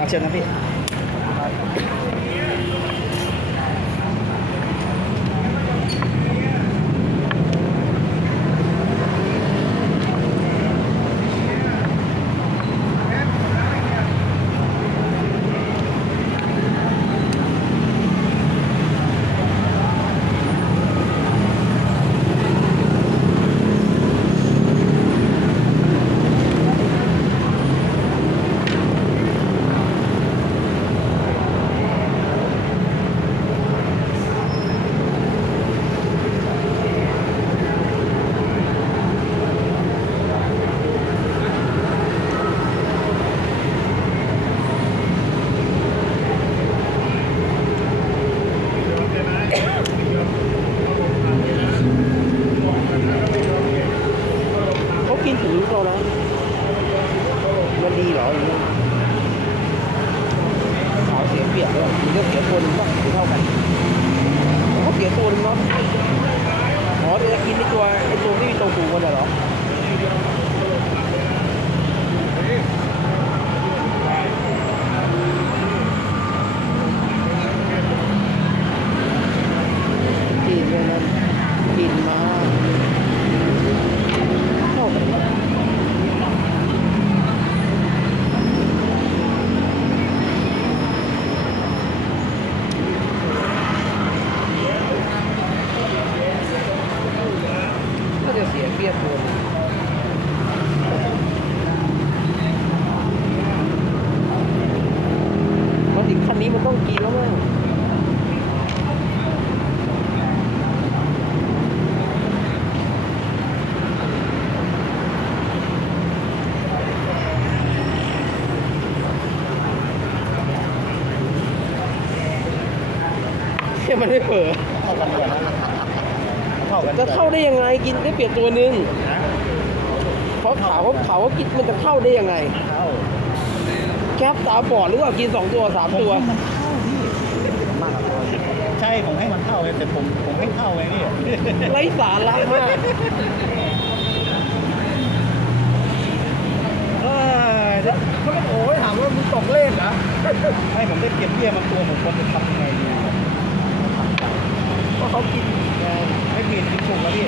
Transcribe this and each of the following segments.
เอา มันไม่เปิดเท่ากันก่อนนะเท่ากันจะเข้าได้ยังไงกินได้เปรียบตัวหนึ่งนะเพราะเขาเขาว่ากินมันจะเข้าได้ยังไงเข้าแคปตาบอดหรือว่ากินสองตัวสามตัวมันเข้าพี่มากใช่ผมให้มันเข้าเลยแต่ผมผมไม่เข้าไงพี่ไร้สาระมากเออเขาโอ้ยถามว่ามึงตกเล่นนะให้ผมได้เก็บเบี้ยมันตัวผมควรจะทำยังไงดี เขากินไม่ผิดกินถูกแล้วพี่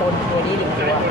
บเทียบหน้าคนตัวนี้หนึ่งตัว ท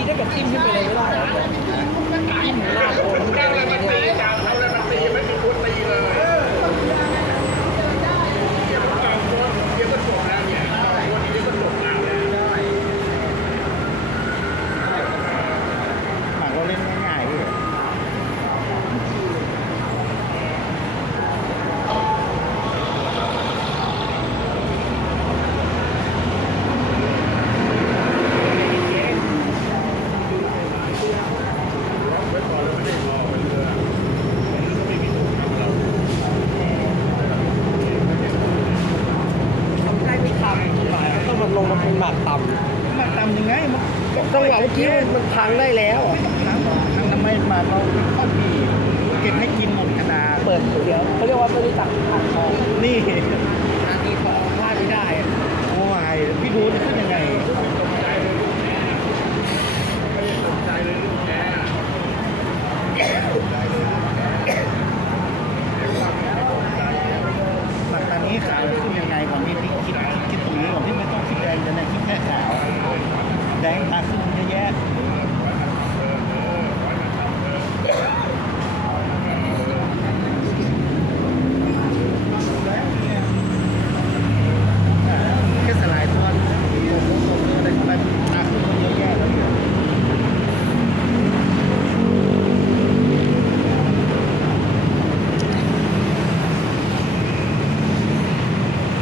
ีถ้าเกิดจิ้มขึ้นไปเลยไม่ได้เหรอจิ้มหน้าคนอะไรแบบนี้ หมากเราเล่นง่ายๆพี่ ทำได้ไม่ทำต้องมันลงมาเป็นหมากต่ำหมากต่ำยังไงมันจังหวะเมื่อกี้มันมันพังได้แล้วน้ำหรอทำไมหมากเราข้อดีเก็บให้กินหมดขนาดเปิดเดี๋ยวเขาเรียกว่าไม่รู้จักอ่างทองนี่นาทีทองพลาดไม่ได้อะโอ้ยพี่ดูจะขึ้นยังไง หลักตอนนี้ขาวขึ้นยังไงก่อนนี่พี่คิดคิดตรงนี้ก่อนที่ไม่ต้องคิดแดงจะเนี่ยคิดแค่ขาว แดงตาขึ้นเยอะแยะแค่สลายตัวผมผมผมอะไรมันตาขึ้นเยอะแยะแล้วเนี่ย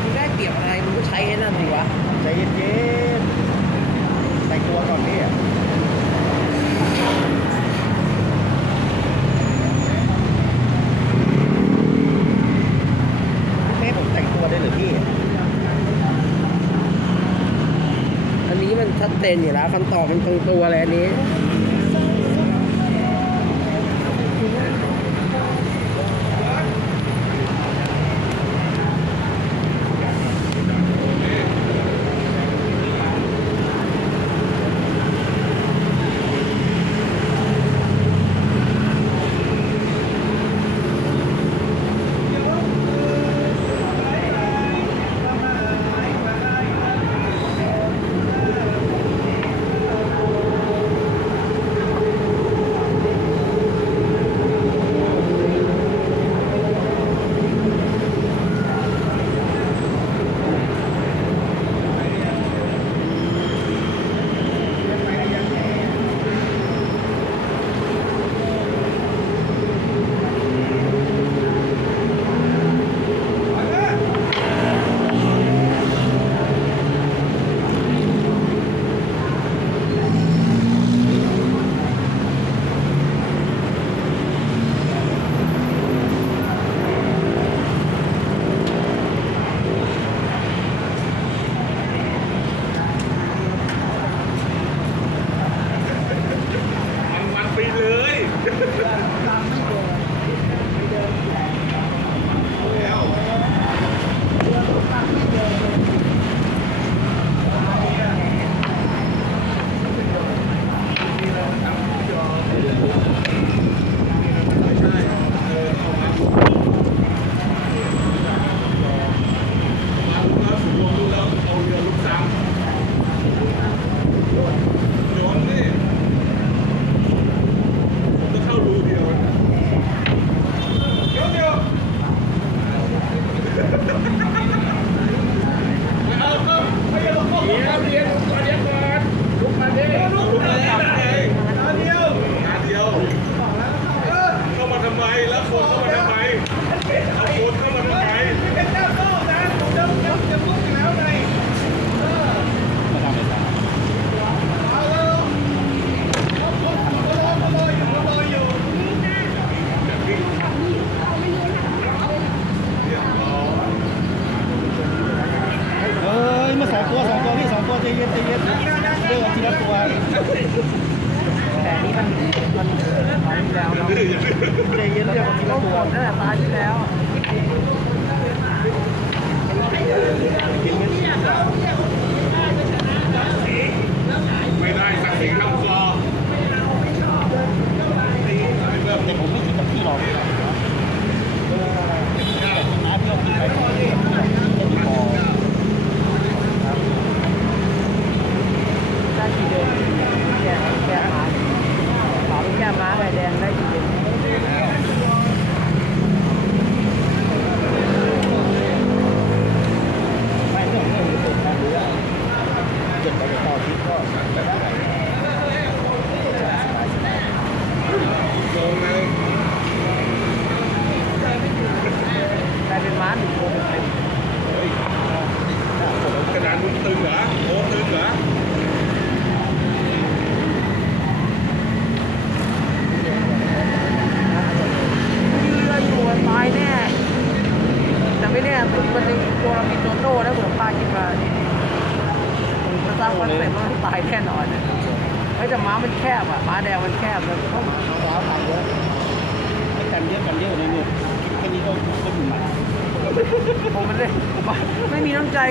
มันได้เปรียบอะไรมันก็ใช้ให้นั่นสิวะ ใจเย็นๆแต่งตัวก่อนพี่อะไม่ให้ผมแต่งตัวได้เลยพี่ อันนี้มันชัดเจนอยู่แล้ว คำตอบมันตรงตัวเลยอันนี้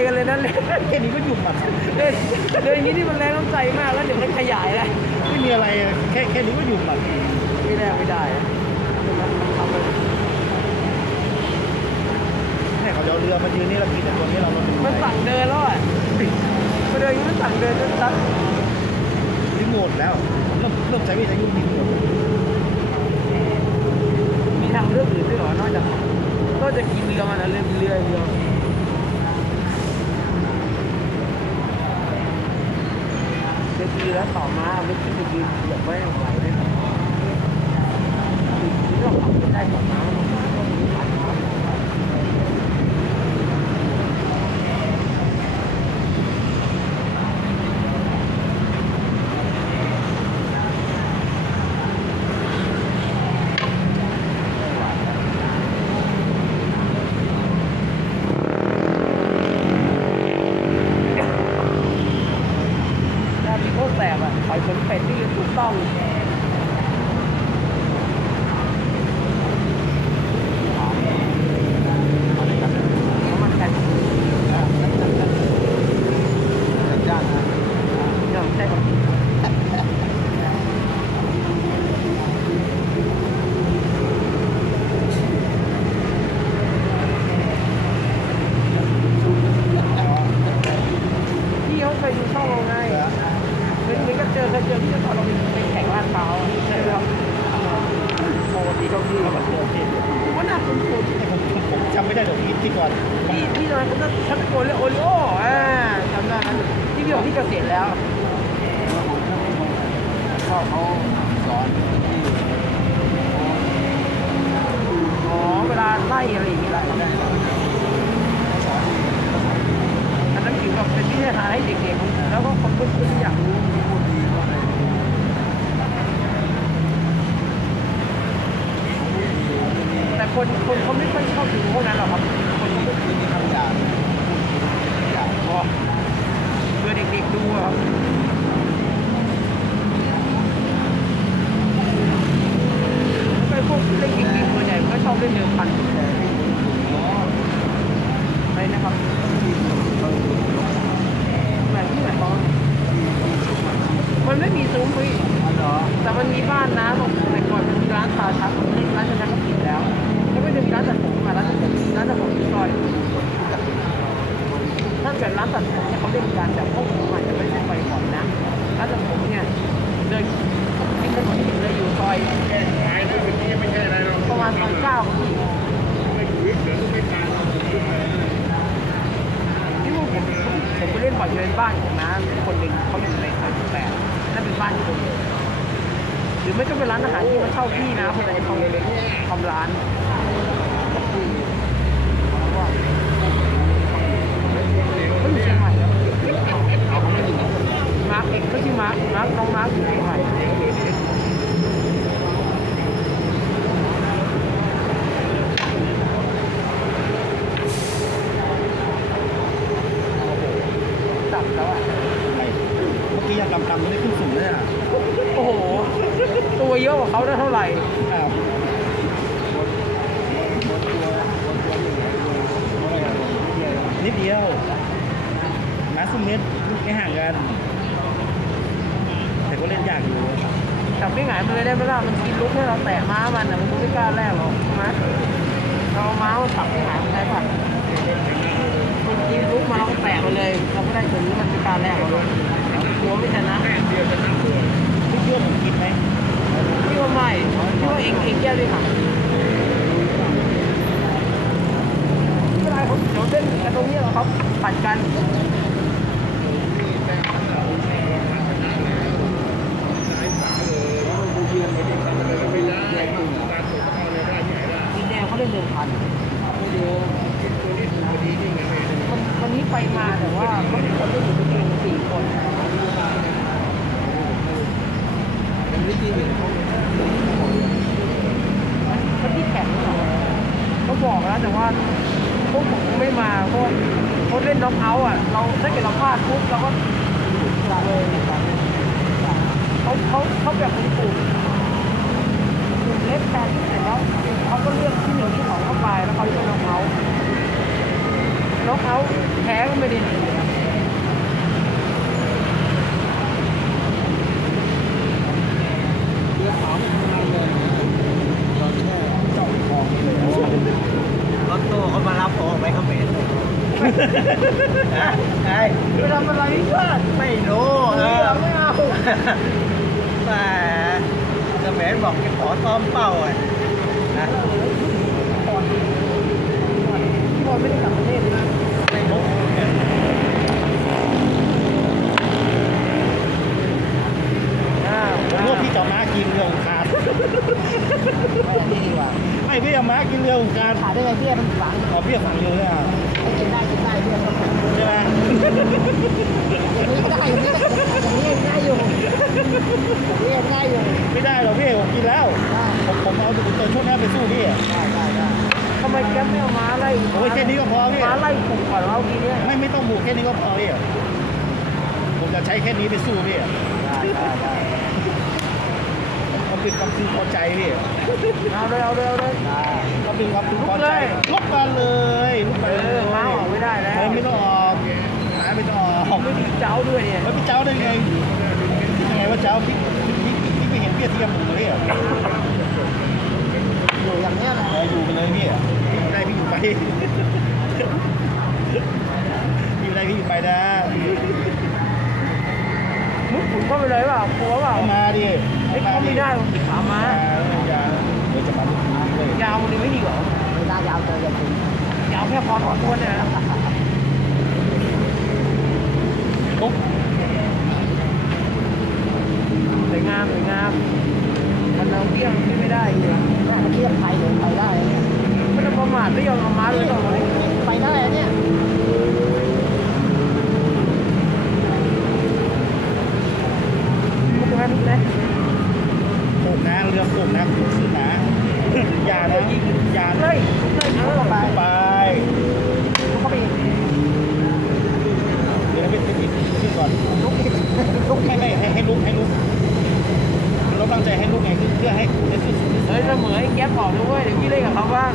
กันเลยนะเล่นแค่นี้ก็หยุดอะเล่นเดินอย่างนี้นี่มันแรงน้ำใจมากแล้วเดี๋ยวมันขยายนะไม่มีอะไรแค่แค่นี้ก็หยุดอะไม่ได้ไม่ได้เนี่ยเขาจะเอเรือมายืนนี่เรากินแต่ตัวนี้เราไม่มันสั่งเดินแล้วอะมาเดินมันสั่งเดินจนตัดรีโมดแล้วเริ่มเริ่มใช้วิทยุรีโมทมีทางเลือกอื่นด้วยเหรอนอกจากนอกจากกินเรือมันเรื่อยเรื่อเรือ ทีแล้วต่อมาไม่คิดจะยืนเหยียบไว้ไหวไหมคิดว่าขับไม่ได้ต่อมา ร้านอาหารที่มันเช่าที่นะคนไหนทำทำร้านไม่มีเชียมาร์กก็ชื่อมาร์กมาร์กน้องมาร์กอยู่เชียงใหม่ดแล้วอะเมื่อกี้ยังกำกำไม่ได้ขึ้นสูงเลยอะโอ้โห ตัวเยอะกว่าเขาได้เท่าไหร่อ้าวนิดเดียวน้ำซุมเม็ดไม่ห่างกัน แต่ก็เล่นยากอยู่แต่ไม่หงายมือได้ไหมล่ะมันกินลุกให้เราแตะม้ามันอะมันก็ไม่กล้าแลกหรอกใช่ไหมเราเอาม้ามันตับไม่หงายมันได้ป่ะมันกินลุกมาเราก็แตะมันเลยเราก็ได้ตัวนี้มันไม่กล้าแลกเราหรอกกลัวไม่ชนะพี่เชื่อผมกินไหมพี่ ว่าไม่พี่ว่าเองเองแก้ด้วยค่ะไม่เป็นไรผมเดี๋ยวเล่นกันตรงนี้เหรอครับ ปัดกันแดงเขาเล่นเดิมพันมันวันนี้ไปมาแต่ว่าเขาเป็นคนเล่นอยู่ตัวเองสี่คนมันมันที่แข็งเหรอเขาบอกแล้วแต่ว่าพวกผมไม่มาเพราะเขาเล่นน็อกเอาท์อะเราถ้าเกิดเราพลาดปุ๊บเราก็เลยเขาเขาเขาแบบเป็นกลุ่มกลุ่มเล็กแฟนที่เสร็จแล้วเขาก็เลือกที่หนึ่งที่สองเข้าไปแล้วเขาเลือกน้องเขาน้องเขาแพ้ก็ไม่ได้หนีอะ เจ้าทองนี่เลยรถตู้เขามารับผมไปเขมร ไอ้ไปทำอะไรเพื่อนไม่รู้เออไม่เอาแต่เขมรบอกจะขอซ้อมเป้าอะนะพี่บอลไม่ได้กลับประเทศนะไม่รู้อ้าวผมว่าพี่จะมากินเรือองคาไม่ดีกว่าไม่พี่จะมากินเรือองคาขาได้ไงเบี้ยมันฝังเอาพี่ฝังเรือเลยอะ ใช่ไหมอย่างนี้ก็ได้อย่างนี้อย่างนี้ง่ายอยู่อย่างนี้ง่ายอยู่ไม่ได้หรอกพี่ผมกินแล้ว ผมผมเอาตัวช่วงนี้ไปสู้พี่อะได้ได้ได้ทำไมแกไม่เอาม้าไล่โอ้ยแค่นี้ก็พอพี่ม้าไล่กลุ่มก่อนเราทีเนี้ยไม่ไม่ต้องบุกแค่นี้ก็พอพี่อะผมจะใช้แค่นี้ไปสู้พี่อะได้ได้ได้ มันเป็นความพึงพอใจพี่ เอาเลยเอาเลยเอาเลยมันเป็นความพึงพอใจลุกเลยลุกมาเลยลุกมาเอเลอยม้าออกไม่ได้แล้วเฮ้ยไม่ต้องออกหาไม่ต้องออกไม่มีเจ้าด้วยเนี่ยแล้วพี่เจ้าได้ไงคิดยังไงว่าเจ้าพี่พี่พี่ไม่เห็นเบี้ยเทียมหมูเลยอะอยู่อย่างเนี้ยแหละเอออยู่ไปเลยพี่อะได้พี่อยู่ไปอยู่ได้พี่อยู่ไปนะมุดขุนเข้าไปเลยเปล่า กลัวเปล่าเอามาดิ ไอ้ยเขาไม่ได้หรอกขามาอย่ายวจะมาลุกนี้เลยยาวนเลยไม่ดีหรอไม่ได้ยาวเกินอยางจริงยาวแค่พอถอดตัวเนี่ยนะปุ๊บสวยงามสวยงามมันเอาเบี้ยงที่ไม่ได้อยู่น่าจะเทียบไทยหรือไปได้เนี่ยมันเอาประมาทไม่ยอมเอาม้าเลยต่อเลยไปได้เนี่ยมุกนะมุกนะปลุกนะเรือปลุกนะปลุกขึ้นนะ อย่านะอย่านะเฮ้ยเฮ้ยเออไปไปเข้าไปอีกเดี๋ยวไปติดขึ้นก่อนลุกลุกไม่ไม่ให้ให้ลุกให้ลุกเราตั้งใจให้ลุกไงเพื่อให้ให้ขึ้นเฮ้ยเสมอไอ้แก๊ปบอกนะเว้ยเดี๋ยวพี่เล่นกับเขาบ้าง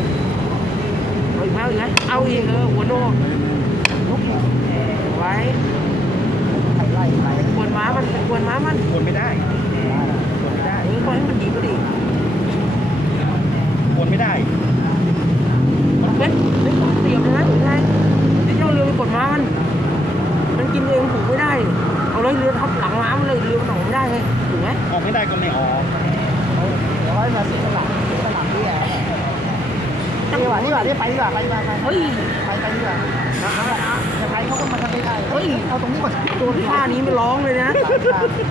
เอาอีกไหมเอาอีกไหมเอาอีกเออหัวโนลุกอีกไว้ไปไล่ไปกวนม้ามันเป็นกวนม้ามันควรไม่ได้ ปล่อยให้มันหนีก็ดีควรไม่ได้มันเป็นเล่นเตรียมนะหรือไงเดี๋ยวเจ้าเรือไปกดม้ามันมันกินเองถูกไม่ได้ เอาเลยเรือทับหลังม้ามันเลยเรือมันออกไม่ได้เลยถูกไหมออกไม่ได้ก็ไม่ออกเดี๋ยวให้มาสิสลับสลับที่แอร์ดีกว่าดีกว่าไปดีกว่าไปดีกว่าไปเฮ้ยไปไปดีกว่า จะไปเขาก็มาทำไม่ได้เฮ้ยเอาตรงนี้ก่อนตัวท่านี้ไม่ร้องเลยนะเ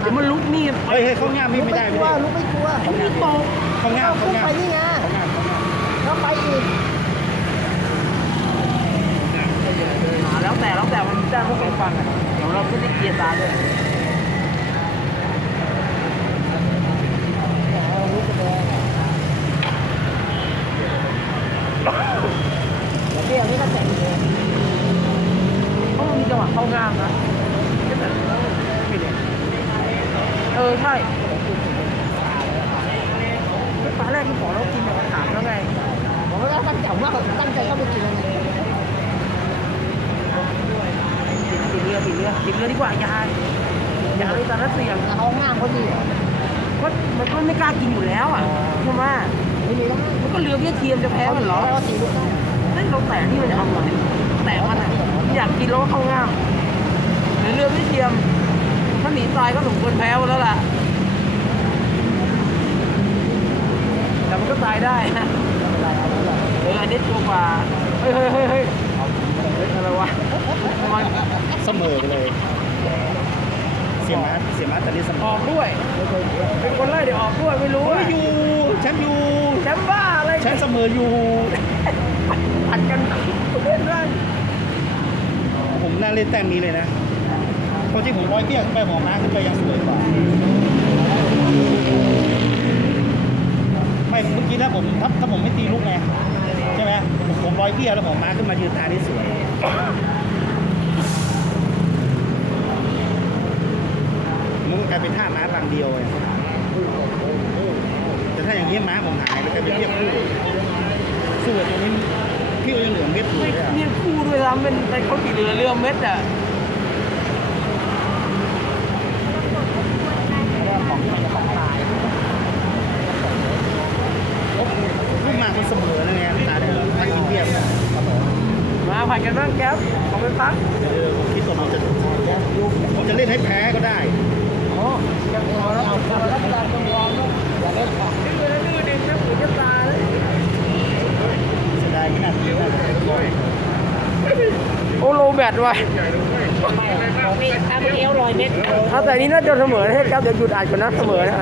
ดี๋ยวมันลุกนี่เฮ้ยเฮ้ยเขาง่ามพี่ไม่ได้กไม่ลัวได้ลูกไม่กลัวเขาไม่ตกเขาง่ามเขาพุ่งง่ามไปนี่ไงเขาง่ามเขาง่ามแล้วไปอีกอ่าแล้วแต่แล้วแต่มันได้พวกคนฟังอะเดี๋ยวเราไม่ได้เกียร์ตาด้วย ลูกกระแดงเดี๋ยวนี้ก็แจกเลย เขามีจังหวะเข้างามนะ เออใช่ตอนแรกที่บอกเรากินเนี่ยถามแล้วไง ผมก็ตั้งใจว่าตั้งใจเข้าไปกินเลย ปิดเรือปิด เรือปิดเรือดีกว่าอย่าอย่าเลยตอนนั้นเสี่ยงเขาห้ามเขาดีเพราะมันก็ไม่กล้ากินอยู่แล้วอะใช่ไหมไม่มีแล้วมันก็เรือเบี้ยเทียมจะแพ้มันเหรอเขาตีลูกได้เฮ้ยเราแตะนี่มันจะเอาไงแตะมันอะอยากกินแล้วก็เข้าง่ามหรือเรือเบี้ยเทียมถ้าหนีตายก็สมควรแพ้หมดแล้วล่ะแต่มันก็ตายได้นะเอออันนี้ตัวกว่าเฮ้ยเฮ้ยเฮ้ยเฮ้ยเฮ้ยอะไรวะทำไมเสมอเลย เสียมาเสียมาแต่นี่เสมอออกด้วย เป็นคนไล่เดี๋ยวออกด้วยไม่รู้โอ้ยอะอยู่แชมป์อยู่แชมป์บ้าอะไรแชมป์เสมออยู่ ผัดกันเล่นด้วยผมน่าเล่นแต้มนี้เลยนะเพราะที่ผมร้อยเตี้ยขึ้นไปของน้าขึ้นไปยังสวยกว่า ไม่เมื่อกี้ถ้าผมถ้าถ้าผมไม่ตีลูกไงใช่ไหมผมผมร้อยเตี้ยแล้วผมมาขึ้นมายืนตาที่สวย มัน ก็กลายเป็นท่าม้าบางเดียวไงแต่ถ้าอย่างนี้ม้าผมหายไปกลายเป็นเรียบคู่สู้กับตัวนี้พี่ก็ยังเหลือเม็ดอยู่ไม่เลยอะเนี่ยคู่ด้วยซ้ำเป็นเป็นเขาขี่เรือเรือเม็ดอะของของตายลูกมาคนเสมอนะไงตาเดียวถ้ากินเทียบครับผมมาผัดกันบ้างแก๊ปขอไปพักเออผมคิดว่ามันจะผมจะเล่นให้แพ้ก็ได้ โอ้ยังพอแล้วเอาแล้วก็ต้องวางอย่าเล่นค่ะ ดื้อแล้วดื้อดึงนะหูจะตาเลย เสียดายไม่น่าเลี้ยว โอ้โลแบตว่ะไม่ถ้าไม่เอวลอยเม็ด เอาแต่นี้น่าจะเสมอให้แก๊ปเดี๋ยวหยุดอ่านก่อนนะเสมอนะ